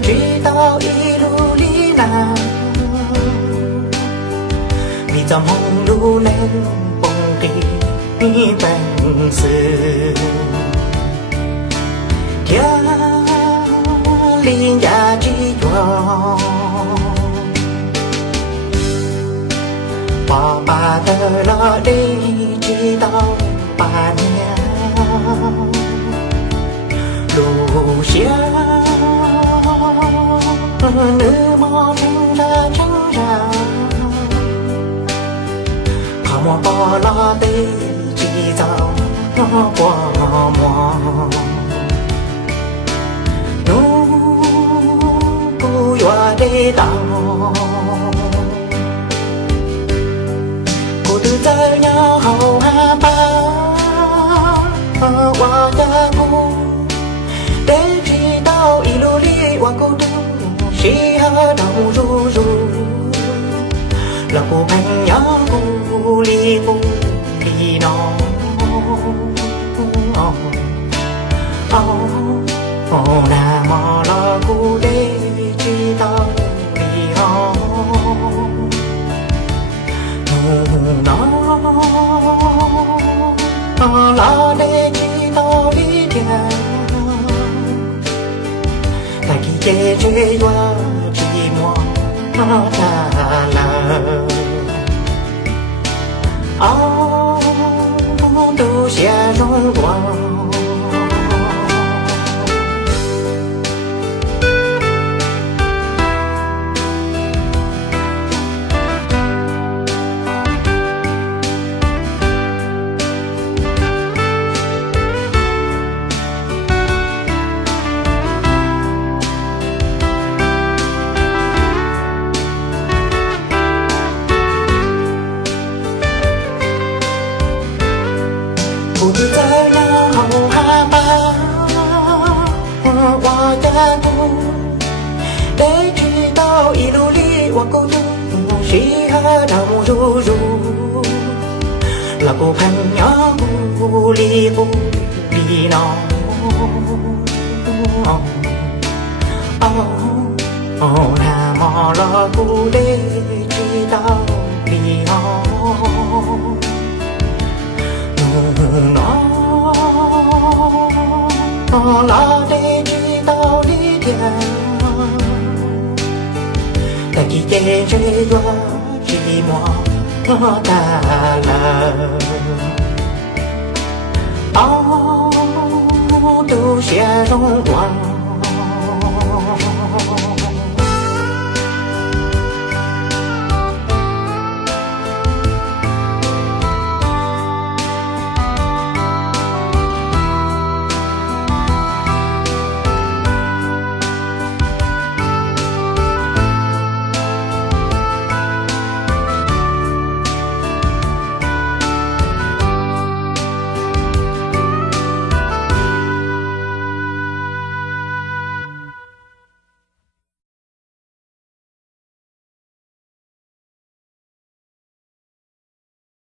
直到一路里南，你怎红路能蹦地你本事，天灵呀之光，爸爸的了你直到8年。路线，你莫听着成长，看我把拉的制造过么，路不远的道，孤独在鸟后汉吧，我的故。得知道一路里我孤独，谁和都如如，老不朋友不离不离喏，那么老古得知道你好，老得知道你天。解决我寂寞的了，都写荣光。不知在哪后害怕，我的路，得知道一路里我孤独，谁和都如如，老不朋友不离不离喏，那么老不得知道你哦。老得知道你天，但记得这段寂寞的了，都写荣光。